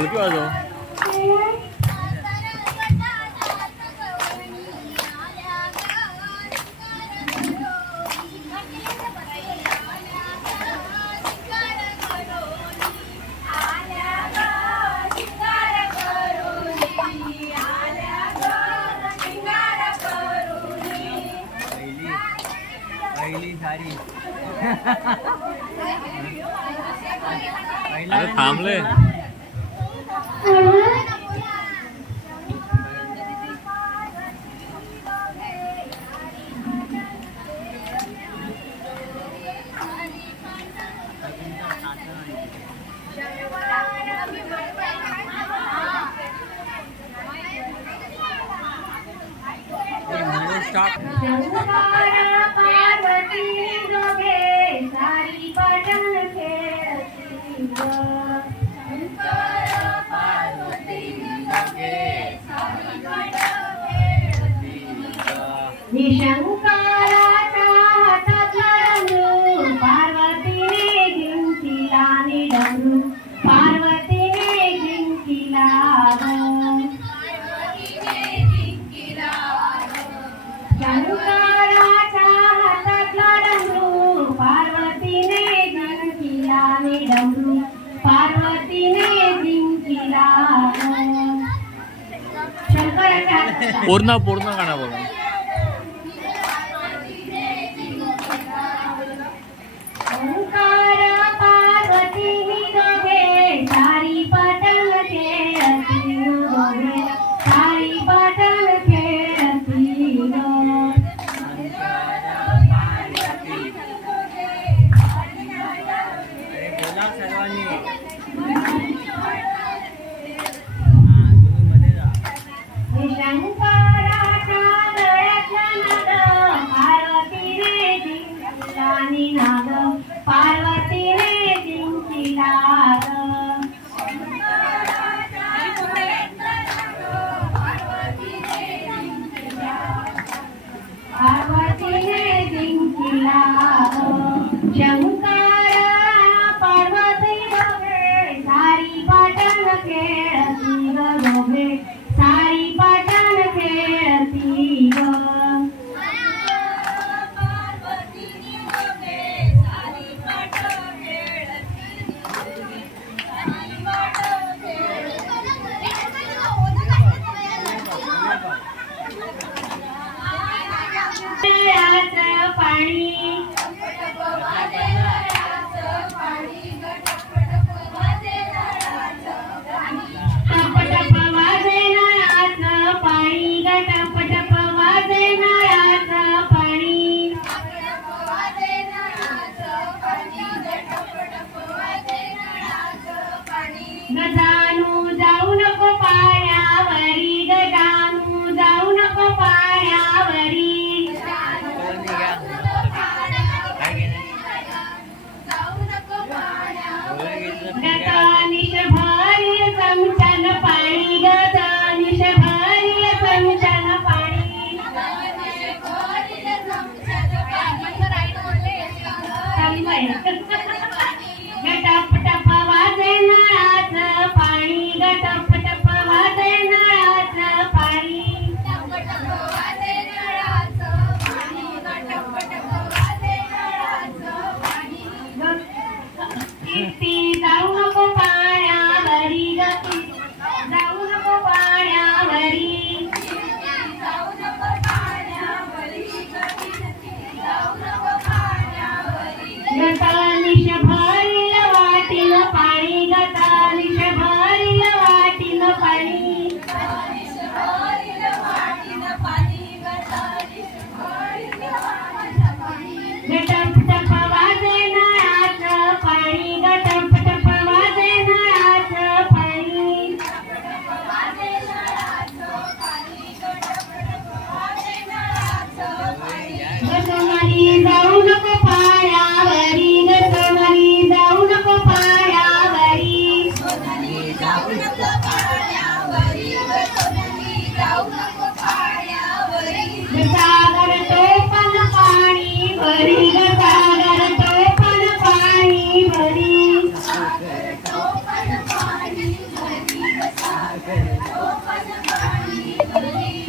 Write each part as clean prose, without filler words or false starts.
ढोलकी वाजव. अरे थांबले. शंकराचा हातातला डमरू पार्वतीने जिंकिला नि डमरू पार्वतीने जिंकिला शंकराचा हातातला डमरू पार्वतीने जिंकिला नि डमरू पार्वतीने जिंकिला. शंकराचा पूर्ण गाणं बोला. पार्वतीने जिंकिला. पार्वतीने जिंकिला. शंकर पार्वती दोघे सारी पाटण खेळती ग दोघे सारी पाटण खेळती ग. गजानू जाऊ नको पाण्यावरी गजानू जाऊ नको पाण्यावरी गजानिश भरी चमचन पाणी गजानिश भरी चमचन पाणी गटप टप वाजे नळाचं पाणी गटप टप वाजे नळाचं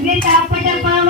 गे टाप टप